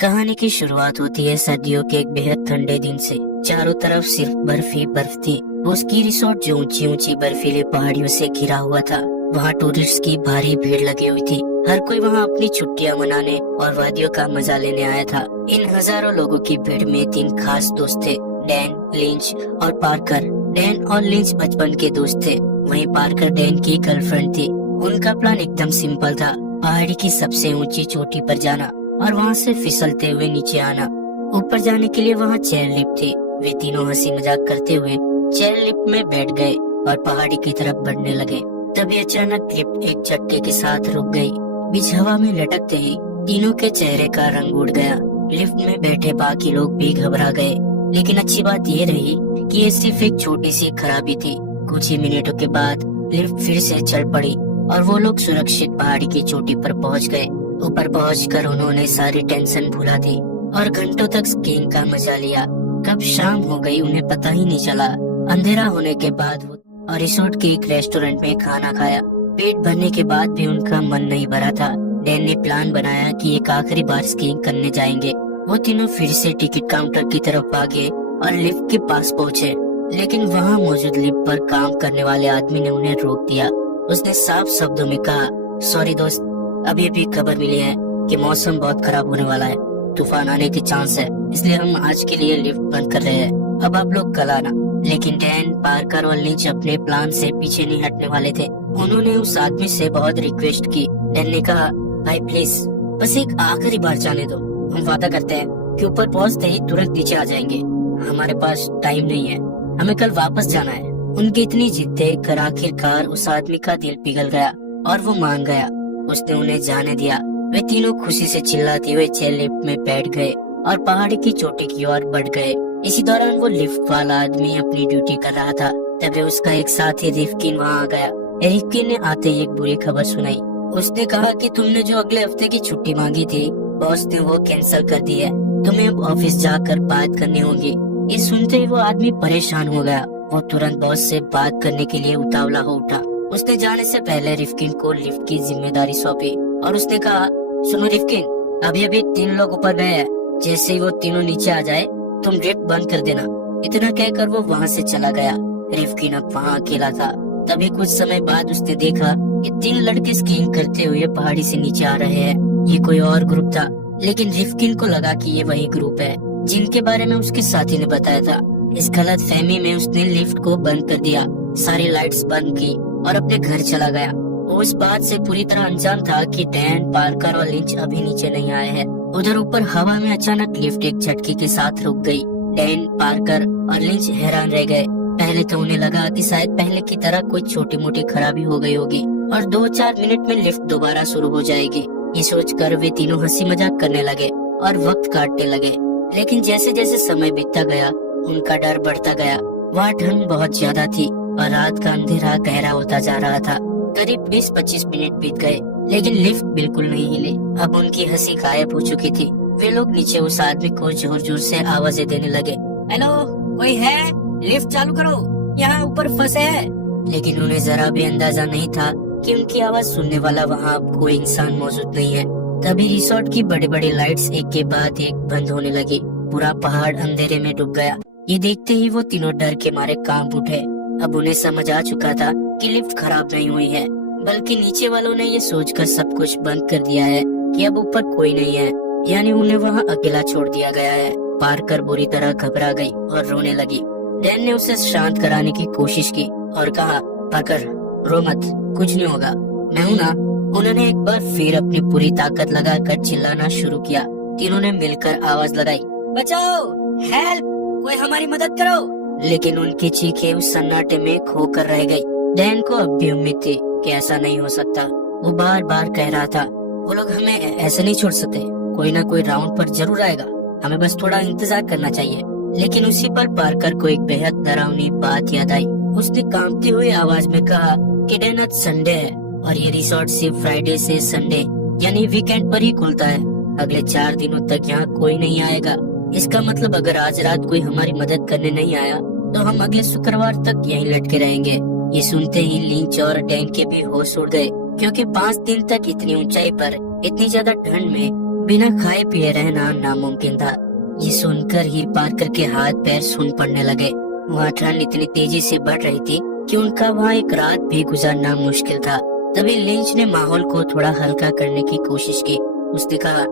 कहानी की शुरुआत होती है सर्दियों के एक बेहद ठंडे दिन से। चारों तरफ सिर्फ बर्फ ही बर्फ थी। वो स्की रिसोर्ट जो ऊंची ऊंची बर्फीली पहाड़ियों से घिरा हुआ था, वहाँ टूरिस्ट की भारी भीड़ लगी हुई थी। हर कोई वहाँ अपनी छुट्टियाँ मनाने और वादियों का मजा लेने आया था। इन हजारों लोगों की भीड़ में तीन खास दोस्त थे, डैन, लिंच और पार्कर। डैन और लिंच बचपन के दोस्त थे, वहीं पार्कर डैन की गर्लफ्रेंड थी। उनका प्लान एकदम सिंपल था, पहाड़ी की सबसे ऊंची चोटी पर जाना और वहाँ से फिसलते हुए नीचे आना। ऊपर जाने के लिए वहाँ चेयर लिफ्ट थी। वे तीनों हंसी मजाक करते हुए चेयर लिफ्ट में बैठ गए और पहाड़ी की तरफ बढ़ने लगे। तभी अचानक लिफ्ट एक झटके के साथ रुक गई। बीच हवा में लटकते ही तीनों के चेहरे का रंग उड़ गया। लिफ्ट में बैठे बाकी लोग भी घबरा गए, लेकिन अच्छी बात ये रही कि ये सिर्फ एक छोटी सी खराबी थी। कुछ ही मिनटों के बाद लिफ्ट फिर से चल पड़ी और वो लोग सुरक्षित पहाड़ी की चोटी पर पहुंच गए। ऊपर पहुंचकर उन्होंने सारी टेंशन भुला दी और घंटों तक स्कीइंग का मजा लिया। कब शाम हो गई उन्हें पता ही नहीं चला। अंधेरा होने के बाद वो और रिसोर्ट के एक रेस्टोरेंट में खाना खाया। पेट भरने के बाद भी उनका मन नहीं भरा था। डैन ने प्लान बनाया कि एक आखिरी बार स्कीइंग करने जाएंगे। वो तीनों फिर से टिकट काउंटर की तरफ भागे और लिफ्ट के पास पहुँचे, लेकिन वहाँ मौजूद लिफ्ट पर काम करने वाले आदमी ने उन्हें रोक दिया। उसने साफ शब्दों में कहा, सॉरी दोस्त, अभी अभी खबर मिली है कि मौसम बहुत खराब होने वाला है, तूफान आने के चांस है, इसलिए हम आज के लिए लिफ्ट बंद कर रहे हैं। अब आप लोग कल आना। लेकिन डैन, पार्कर और लिंच अपने प्लान से पीछे नहीं हटने वाले थे। उन्होंने उस आदमी से बहुत रिक्वेस्ट की। डैन ने कहा, भाई प्लीज बस एक आखिरी बार जाने दो, हम वादा करते हैं कि ऊपर पहुंचते ही तुरंत नीचे आ जाएंगे। हमारे पास टाइम नहीं है, हमें कल वापस जाना है। उनकी इतनी जिद देखकर आखिरकार उस आदमी का दिल पिघल गया और वो मान गया। उसने उन्हें जाने दिया। वे तीनों खुशी से चिल्लाते हुए चेयर लिफ्ट में बैठ गए और पहाड़ी की चोटी की ओर बढ़ गए। इसी दौरान वो लिफ्ट वाला आदमी अपनी ड्यूटी कर रहा था। तभी उसका एक साथी रिफकिन वहाँ आ गया। रिफकिन ने आते ही एक बुरी खबर सुनाई। उसने कहा कि तुमने जो अगले हफ्ते की छुट्टी मांगी थी, बॉस ने वो कैंसिल कर दी है। तुम्हें अब ऑफिस जाकर बात करनी होगी। ये सुनते ही वो आदमी परेशान हो गया। वो तुरंत बॉस से बात करने के लिए उतावला हो उठा। उसने जाने से पहले रिफकिन को लिफ्ट की जिम्मेदारी सौंपी और उसने कहा, सुनो रिफकिन, अभी अभी 3 लोग ऊपर गए हैं, जैसे ही वो तीनों नीचे आ जाए तुम लिफ्ट बंद कर देना। इतना कहकर वो वहाँ से चला गया। रिफकिन अब वहाँ अकेला था। तभी कुछ समय बाद उसने देखा कि 3 लड़के स्कीइंग करते हुए पहाड़ी से नीचे आ रहे हैं। ये कोई और ग्रुप था, लेकिन रिफकिन को लगा कि ये वही ग्रुप है जिनके बारे में उसके साथी ने बताया था। इस गलत फहमी में उसने लिफ्ट को बंद कर दिया, सारी लाइट्स बंद की और अपने घर चला गया। वो इस बात से पूरी तरह अनजान था कि डैन, पार्कर और लिंच अभी नीचे नहीं आए हैं। उधर ऊपर हवा में अचानक लिफ्ट एक झटके के साथ रुक गई। डैन, पार्कर और लिंच हैरान रह गए। पहले तो उन्हें लगा कि शायद पहले की तरह कोई छोटी मोटी खराबी हो गई होगी और 2-4 मिनट में लिफ्ट दोबारा शुरू हो जाएगी। ये सोचकर वे तीनों हंसी मजाक करने लगे और वक्त काटने लगे। लेकिन जैसे जैसे समय बीतता गया, उनका डर बढ़ता गया। वहाँ ठंड बहुत ज्यादा थी और रात का अंधेरा गहरा होता जा रहा था। करीब 20-25 मिनट बीत गए, लेकिन लिफ्ट बिल्कुल नहीं हिली। अब उनकी हंसी गायब हो चुकी थी। वे लोग नीचे उस आदमी को जोर जोर से आवाजें देने लगे, हेलो, कोई है? लिफ्ट चालू करो, यहाँ ऊपर फंसे है। लेकिन उन्हें जरा भी अंदाजा नहीं था कि उनकी आवाज सुनने वाला वहाँ अब कोई इंसान मौजूद नहीं है। तभी रिसोर्ट की बड़ी बड़ी लाइट्स एक के बाद एक बंद होने लगी। पूरा पहाड़ अंधेरे में डूब गया। ये देखते ही वो तीनों डर के मारे कांप उठे। अब उन्हें समझ आ चुका था कि लिफ्ट खराब नहीं हुई है, बल्कि नीचे वालों ने ये सोचकर सब कुछ बंद कर दिया है कि अब ऊपर कोई नहीं है, यानी उन्हें वहाँ अकेला छोड़ दिया गया है। पार्कर बुरी तरह घबरा गई और रोने लगी। डैन ने उसे शांत कराने की कोशिश की और कहा, पार्कर रो मत, कुछ नहीं होगा, मैं हूँ ना। उन्होंने एक बार फिर अपनी पूरी ताकत लगाकर चिल्लाना शुरू किया। तीनों ने मिलकर आवाज लगाई, बचाओ, हेल्प, कोई हमारी मदद करो। लेकिन उनकी चीखें उस सन्नाटे में खोकर रह गई। डैन को अब भी उम्मीद थी कि ऐसा नहीं हो सकता। वो बार बार कह रहा था, वो लोग हमें ऐसे नहीं छोड़ सकते, कोई ना कोई राउंड पर जरूर आएगा, हमें बस थोड़ा इंतजार करना चाहिए। लेकिन उसी पर पार्कर को एक बेहद डरावनी बात याद आई। उसने कांपती हुई आवाज में कहा कि डैन, आज संडे है और ये रिसोर्ट सिर्फ फ्राइडे से संडे यानी वीकेंड पर ही खुलता है। अगले 4 दिनों तक यहाँ कोई नहीं आएगा। इसका मतलब अगर आज रात कोई हमारी मदद करने नहीं आया तो हम अगले शुक्रवार तक यहीं लटके रहेंगे। ये सुनते ही लिंच और डैन के भी होश उड़ गए, क्योंकि 5 दिन तक इतनी ऊंचाई पर इतनी ज्यादा ठंड में बिना खाए पिए रहना नामुमकिन था। ये सुनकर ही पार्कर के हाथ पैर सून पड़ने लगे। वहाँ ठंड इतनी तेजी से बढ़ रही थी कि उनका वहाँ एक रात भी गुजारना मुश्किल था। तभी लिंच ने माहौल को थोड़ा हल्का करने की कोशिश की। उसने कहा,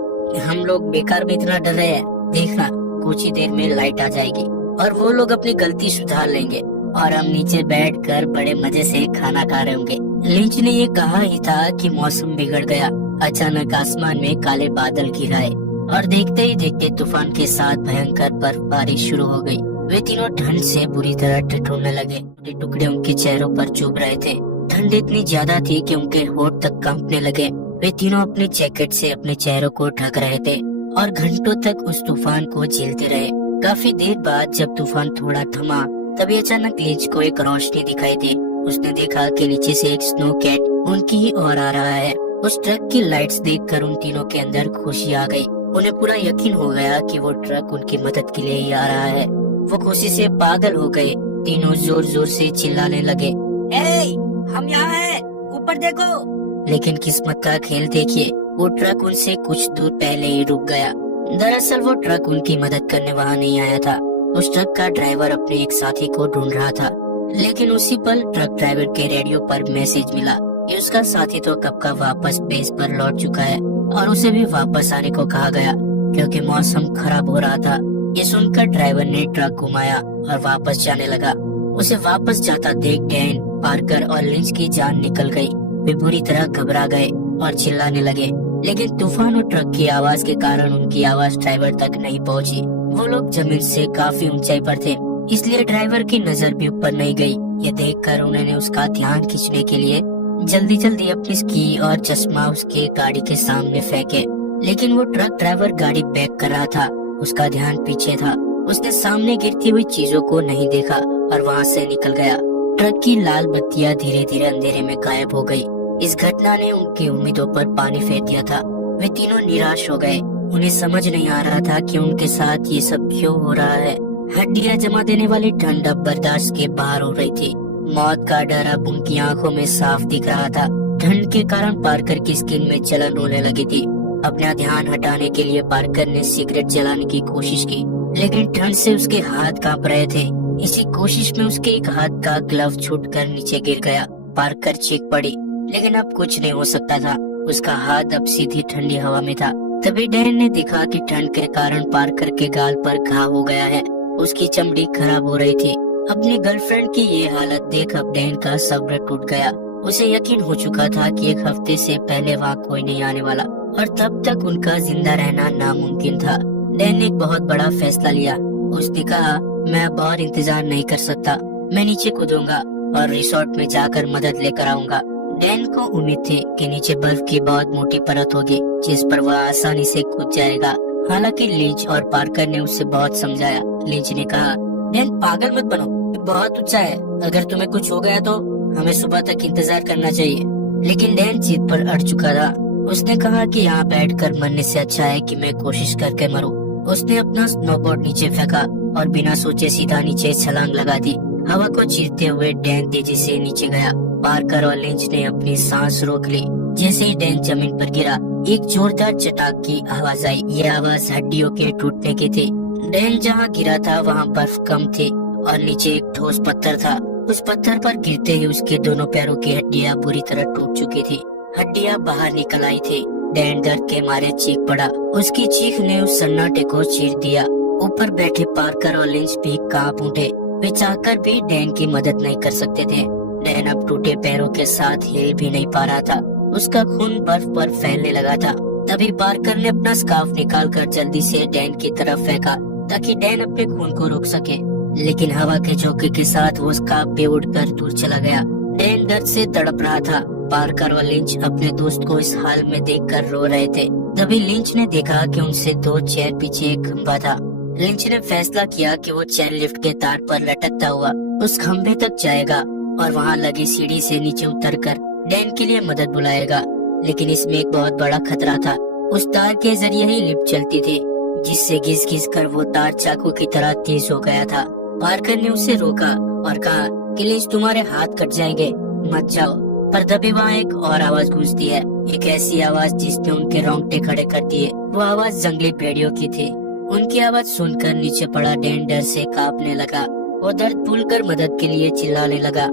हम लोग बेकार में इतना डर रहे हैं, देखना कुछ ही देर में लाइट आ जाएगी और वो लोग अपनी गलती सुधार लेंगे और हम नीचे बैठकर बड़े मजे से खाना खा रहे होंगे। लिंच ने ये कहा ही था कि मौसम बिगड़ गया। अचानक आसमान में काले बादल घिर आए और देखते ही देखते तूफान के साथ भयंकर बर्फबारी शुरू हो गई। वे तीनों ठंड से बुरी तरह ठिठुरने लगे। टुकड़े उनके चेहरों पर चुभ रहे थे। ठंड इतनी ज्यादा थी कि उनके होंठ तक कांपने लगे। वे तीनों अपने जैकेट से अपने चेहरों को ढक रहे थे और घंटों तक उस तूफान को झेलते रहे। काफी देर बाद जब तूफान थोड़ा थमा, तभी अचानक लिंच को एक रोशनी दिखाई दी। उसने देखा कि नीचे से एक स्नो कैट उनकी ही ओर आ रहा है। उस ट्रक की लाइट्स देखकर उन तीनों के अंदर खुशी आ गई। उन्हें पूरा यकीन हो गया कि वो ट्रक उनकी मदद के लिए ही आ रहा है। वो खुशी से पागल हो गए। तीनों जोर जोर से चिल्लाने लगे, ए, हम यहाँ हैं, ऊपर देखो। लेकिन किस्मत का खेल देखिए, वो ट्रक उनसे कुछ दूर पहले ही रुक गया। दरअसल वो ट्रक उनकी मदद करने वहाँ नहीं आया था। उस ट्रक का ड्राइवर अपने एक साथी को ढूंढ रहा था। लेकिन उसी पल ट्रक ड्राइवर के रेडियो पर मैसेज मिला कि उसका साथी तो कब का वापस बेस पर लौट चुका है और उसे भी वापस आने को कहा गया क्योंकि मौसम खराब हो रहा था। ये सुनकर ड्राइवर ने ट्रक घुमाया और वापस जाने लगा। उसे वापस जाता देख डैन, पार्कर और लिंच की जान निकल गई। वे बुरी तरह घबरा गए और चिल्लाने लगे, लेकिन तूफान और ट्रक की आवाज के कारण उनकी आवाज ड्राइवर तक नहीं पहुंची। वो लोग जमीन से काफी ऊंचाई पर थे, इसलिए ड्राइवर की नजर भी ऊपर नहीं गई। ये देखकर उन्होंने उसका ध्यान खींचने के लिए जल्दी जल्दी अपनी स्की और चश्मा उसके गाड़ी के सामने फेंके, लेकिन वो ट्रक ड्राइवर गाड़ी बैक कर रहा था। उसका ध्यान पीछे था। उसने सामने गिरती हुई चीजों को नहीं देखा और वहाँ से निकल गया। ट्रक की लाल बत्तियां धीरे धीरे अंधेरे में गायब हो गई। इस घटना ने उनकी उम्मीदों पर पानी फेर दिया था। वे तीनों निराश हो गए। उन्हें समझ नहीं आ रहा था कि उनके साथ ये सब क्यों हो रहा है। हड्डियां जमा देने वाली ठंड अब बर्दाश्त के बाहर हो रही थी। मौत का डर अब उनकी आंखों में साफ दिख रहा था। ठंड के कारण पार्कर की स्किन में जलन होने लगी थी। अपना ध्यान हटाने के लिए पार्कर ने सिगरेट जलाने की कोशिश की, लेकिन ठंड से उसके हाथ कांप रहे थे। इसी कोशिश में उसके एक हाथ का ग्लव छूटकर नीचे गिर गया। पार्कर चीख पड़ी, लेकिन अब कुछ नहीं हो सकता था। उसका हाथ अब सीधी ठंडी हवा में था। तभी डैन ने देखा कि ठंड के कारण पार्कर के गाल पर घाव हो गया है। उसकी चमड़ी खराब हो रही थी। अपनी गर्लफ्रेंड की ये हालत देख अब डैन का सब्र टूट गया। उसे यकीन हो चुका था कि एक हफ्ते से पहले वहाँ कोई नहीं आने वाला और तब तक उनका जिंदा रहना नामुमकिन था। डैन ने एक बहुत बड़ा फैसला लिया। उसने कहा, मैं अब और इंतजार नहीं कर सकता। मैं नीचे कूदूंगा और रिसोर्ट में जाकर मदद लेकर आऊंगा। डैन को उम्मीद थी कि नीचे बर्फ की बहुत मोटी परत होगी जिस पर वह आसानी से कूद जाएगा। हालांकि लिंच और पार्कर ने उसे बहुत समझाया। लिंच ने कहा, डैन पागल मत बनो, ये बहुत ऊंचा है। अगर तुम्हें कुछ हो गया तो हमें सुबह तक इंतजार करना चाहिए। लेकिन डैन जीत पर अड़ चुका था। उसने कहा कि यहाँ बैठकर मरने से अच्छा है कि मैं कोशिश करके मरूं। उसने अपना स्नोबोर्ड नीचे फेंका और बिना सोचे सीधा नीचे छलांग लगा दी। हवा को चीरते हुए डैन तेजी से नीचे गया। पार्कर और लिंच ने अपनी सांस रोक ली। जैसे ही डैन जमीन पर गिरा, एक जोरदार चटाक की आवाज आई। ये आवाज हड्डियों के टूटने की थी। डैन जहाँ गिरा था वहाँ बर्फ कम थी और नीचे एक ठोस पत्थर था। उस पत्थर पर गिरते ही उसके दोनों पैरों की हड्डियाँ बुरी तरह टूट चुकी थी। हड्डियाँ बाहर निकल आई थी। डैन दर्द के मारे चीख पड़ा। उसकी चीख ने उस सन्नाटे को चीर दिया। ऊपर बैठे पार्कर और लिंच भी कांप उठे। वे चाहकर भी डैन की मदद नहीं कर सकते थे। डैन अब टूटे पैरों के साथ हिल भी नहीं पा रहा था। उसका खून बर्फ पर फैलने लगा था। तभी पार्कर ने अपना स्कार्फ निकालकर जल्दी से डैन की तरफ फेंका ताकि डैन अपने खून को रोक सके, लेकिन हवा के झोंके के साथ वो स्कार्फ भी उड़कर दूर चला गया। डैन दर्द से तड़प रहा था। पार्कर और लिंच अपने दोस्त को इस हाल में देखकर रो रहे थे। तभी लिंच ने देखा कि उनसे 2 चेयर पीछे एक खंभा था। लिंच ने फैसला किया कि वो चेयर लिफ्ट के तार पर लटकता हुआ उस खंभे तक जाएगा और वहाँ लगी सीढ़ी से नीचे उतरकर डैन के लिए मदद बुलाएगा। लेकिन इसमें एक बहुत बड़ा खतरा था। उस तार के जरिए ही लिफ्ट चलती थी, जिससे घिस घिस कर वो तार चाकू की तरह तेज हो गया था। पार्कर ने उसे रोका और कहा कि लिंच, तुम्हारे हाथ कट जाएंगे, मत जाओ। पर तभी वहाँ एक और आवाज गूंजती है, एक ऐसी आवाज जिसने उनके रोंगटे खड़े कर दिए। वो आवाज जंगली भेड़ियों की थी। उनकी आवाज सुनकर नीचे पड़ा डैन डर से कांपने लगा। वो दर्द भूलकर मदद के लिए चिल्लाने लगा।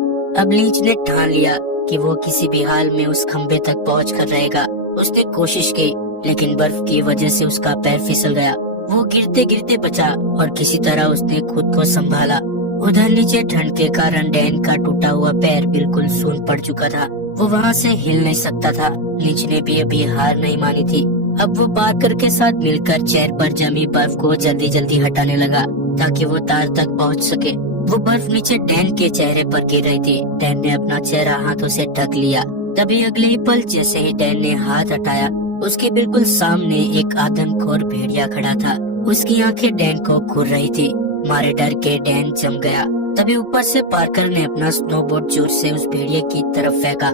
अब लिंच ने ठान लिया कि वो किसी भी हाल में उस खंबे तक पहुँच कर रहेगा। उसने कोशिश की, लेकिन बर्फ की वजह से उसका पैर फिसल गया। वो गिरते गिरते बचा और किसी तरह उसने खुद को संभाला। उधर नीचे ठंड के कारण डैन का टूटा हुआ पैर बिल्कुल सून पड़ चुका था। वो वहाँ से हिल नहीं सकता था। लिंच ने भी अभी हार नहीं मानी थी। अब वो पार्कर के साथ मिलकर चेयर पर जमी बर्फ को जल्दी जल्दी हटाने लगा ताकि वो तार तक पहुँच सके। वो बर्फ नीचे डैन के चेहरे पर गिर रही थी। डैन ने अपना चेहरा हाथों से ढक लिया। तभी अगले ही पल जैसे ही डैन ने हाथ हटाया, उसके बिल्कुल सामने एक आदमखोर भेड़िया खड़ा था। उसकी आंखें डैन को घूर रही थी। मारे डर के डैन जम गया। तभी ऊपर से पार्कर ने अपना स्नोबोर्ड जोर से उस भेड़िए की तरफ फेंका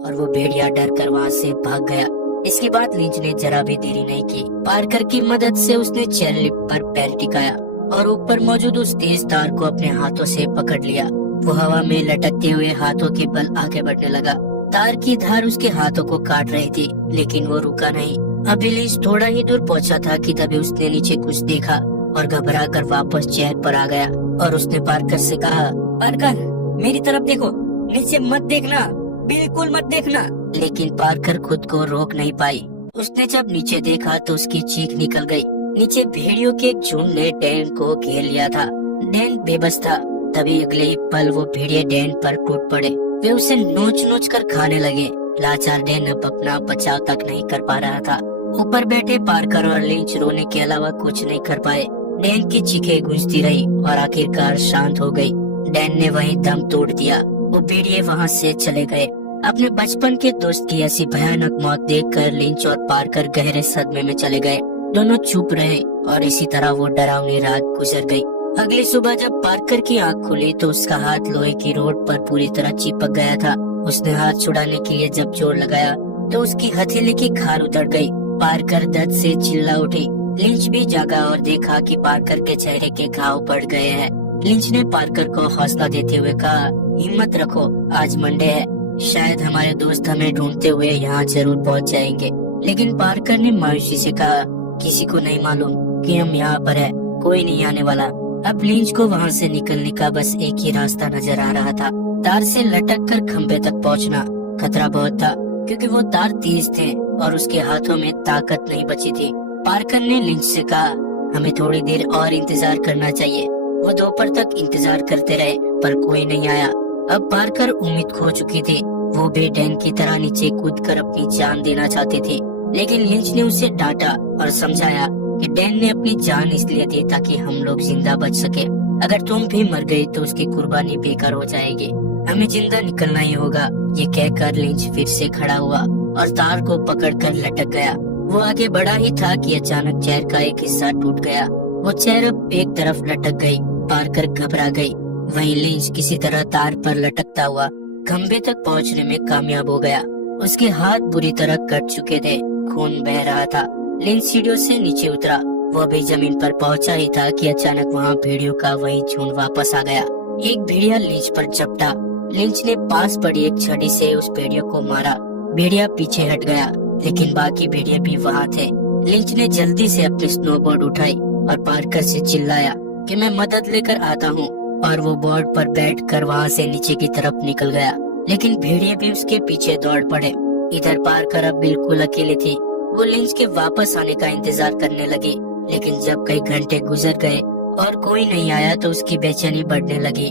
और वो भेड़िया डर कर वहाँ से भाग गया। इसके बाद लिंच ने जरा भी देरी नहीं की। पार्कर की मदद से उसने चेयर लिप पर पैर टिकाया और ऊपर मौजूद उस तेज तार को अपने हाथों से पकड़ लिया। वो हवा में लटकते हुए हाथों के बल आगे बढ़ने लगा। तार की धार उसके हाथों को काट रही थी, लेकिन वो रुका नहीं। अभी लिंच थोड़ा ही दूर पहुंचा था कि तभी उसने नीचे कुछ देखा और घबरा कर वापस चेयर पर आ गया और उसने पार्कर से कहा, पार्कर मेरी तरफ देखो, नीचे मत देखना, बिल्कुल मत देखना। लेकिन पार्कर खुद को रोक नहीं पाई। उसने जब नीचे देखा तो उसकी चीख निकल गई। नीचे भेड़ियों के एक झुंड ने डैन को घेर लिया था। डैन बेबस था। तभी अगले ही पल वो भेड़िए डैन पर टूट पड़े। वे उसे नोच नोच कर खाने लगे। लाचार डैन अब अपना बचाव तक नहीं कर पा रहा था। ऊपर बैठे पार्कर और लिंच रोने के अलावा कुछ नहीं कर पाए। डैन की चीखें गूंजती रही और आखिरकार शांत हो गई। डैन ने वहीं दम तोड़ दिया। वो भेड़िए वहाँ से चले गए। अपने बचपन के दोस्त की ऐसी भयानक मौत देखकर लिंच और पार्कर गहरे सदमे में चले गए। दोनों चुप रहे और इसी तरह वो डरावनी रात गुजर गई। अगली सुबह जब पार्कर की आंख खुली तो उसका हाथ लोहे की रोड पर पूरी तरह चिपक गया था। उसने हाथ छुड़ाने के लिए जब जोर लगाया तो उसकी हथेली की खाल उतर गई। पार्कर दर्द से चिल्ला उठी। लिंच भी जागा और देखा कि पार्कर के चेहरे के घाव बढ़ गए हैं। लिंच ने पार्कर को हौसला देते हुए कहा, हिम्मत रखो, आज मंडे है, शायद हमारे दोस्त हमें ढूंढते हुए यहाँ जरूर पहुँच जाएंगे। लेकिन पार्कर ने मायूसी से कहा, किसी को नहीं मालूम कि हम यहाँ पर है, कोई नहीं आने वाला। अब लिंच को वहाँ से निकलने का बस एक ही रास्ता नजर आ रहा था, तार से लटक कर खंबे तक पहुँचना। खतरा बहुत था क्योंकि वो तार तेज थे और उसके हाथों में ताकत नहीं बची थी। पार्कर ने लिंच से कहा, हमें थोड़ी देर और इंतजार करना चाहिए। वो दोपहर तक इंतजार करते रहे पर कोई नहीं आया। अब पार्कर उम्मीद खो चुकी थी। वो भी डैन की तरह नीचे कूदकर अपनी जान देना चाहते थे, लेकिन लिंच ने उसे डांटा और समझाया कि डैन ने अपनी जान इसलिए दी ताकि हम लोग जिंदा बच सके। अगर तुम भी मर गई तो उसकी कुर्बानी बेकार हो जाएगी, हमें जिंदा निकलना ही होगा। ये कहकर लिंच फिर से खड़ा हुआ और तार को पकड़कर लटक गया। वो आगे बढ़ा ही था कि अचानक चेयर का एक हिस्सा टूट गया। वो चेयर अब एक तरफ लटक गई। पार्कर घबरा गई। वहीं लिंच किसी तरह तार पर लटकता हुआ खंबे तक पहुंचने में कामयाब हो गया। उसके हाथ बुरी तरह कट चुके थे, खून बह रहा था। लिंच सीढ़ियों से नीचे उतरा। वो भी जमीन पर पहुंचा ही था कि अचानक वहाँ भेड़ियों का वही झुंड वापस आ गया। एक भेड़िया लिंच पर झपटा। लिंच ने पास पड़ी एक छड़ी से उस भेड़िया को मारा। भेड़िया पीछे हट गया, लेकिन बाकी भेड़िए भी वहाँ थे। लिंच ने जल्दी से अपनी स्नोबोर्ड उठाई और पार्कर से चिल्लाया कि मैं मदद लेकर आता हूँ, और वो बोर्ड पर बैठकर वहाँ से नीचे की तरफ निकल गया। लेकिन भेड़िए भी उसके पीछे दौड़ पड़े। इधर पार्कर अब बिल्कुल अकेली थी। वो लिंच के वापस आने का इंतजार करने लगी, लेकिन जब कई घंटे गुजर गए और कोई नहीं आया तो उसकी बेचैनी बढ़ने लगी।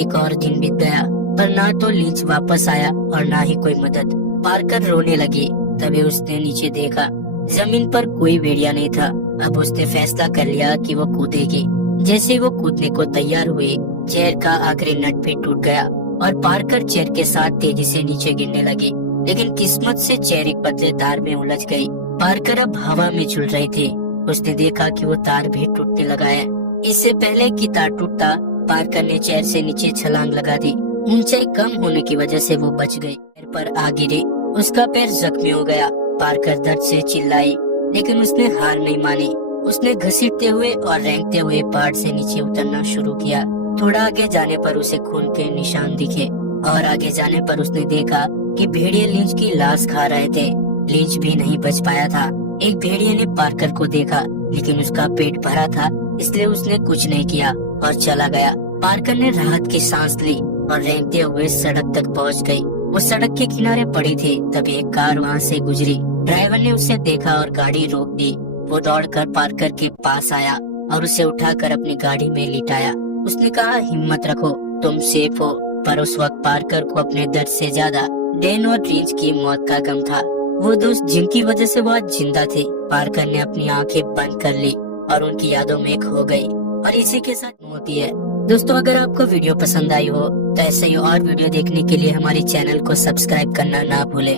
एक और दिन बीत गया पर ना तो लिंच वापस आया और ना ही कोई मदद। पार्कर रोने लगी। तभी उसने नीचे देखा, जमीन पर कोई भेड़िया नहीं था। अब उसने फैसला कर लिया कि वो कूदेगी। जैसे ही वो कूदने को तैयार हुई, चेयर का आखिरी नट भी टूट गया और पार्कर चेयर के साथ तेजी से नीचे गिरने लगी। लेकिन किस्मत से चेयर एक पतले तार में उलझ गई। पार्कर अब हवा में झूल रही थी। उसने देखा कि वो तार भी टूटने लगा है। इससे पहले कि तार टूटता, पार्कर ने चेयर से नीचे छलांग लगा दी। ऊंचाई कम होने की वजह से वो बच गई। पैर पर आ गिरी। उसका पैर जख्मी हो गया। पार्कर दर्द से चिल्लाई, लेकिन उसने हार नहीं मानी। उसने घसीटते हुए और रेंगते हुए पहाड़ से नीचे उतरना शुरू किया। थोड़ा आगे जाने पर उसे खून के निशान दिखे और आगे जाने पर उसने देखा कि भेड़िए लिंच की लाश खा रहे थे। लिंच भी नहीं बच पाया था। एक भेड़िए ने पार्कर को देखा, लेकिन उसका पेट भरा था, इसलिए उसने कुछ नहीं किया और चला गया। पार्कर ने राहत की सांस ली और रेंगते हुए सड़क तक पहुंच गई। वो सड़क के किनारे पड़ी थी, तभी एक कार वहां से गुजरी। ड्राइवर ने उसे देखा और गाड़ी रोक दी। वो दौड़कर पार्कर के पास आया और उसे उठाकर अपनी गाड़ी में लिटाया। उसने कहा, हिम्मत रखो, तुम सेफ हो। पर उस वक्त पार्कर को अपने दर्द से ज्यादा डैन और रिंच की मौत का गम था। वो दोस्त जिनकी वजह से वो आज जिंदा थे। पार्कर ने अपनी आंखें बंद कर ली और उनकी यादों में खो गई। और इसी के साथ होती है। दोस्तों, अगर आपको वीडियो पसंद आई हो तो ऐसे ही और वीडियो देखने के लिए हमारे चैनल को सब्सक्राइब करना ना भूलें।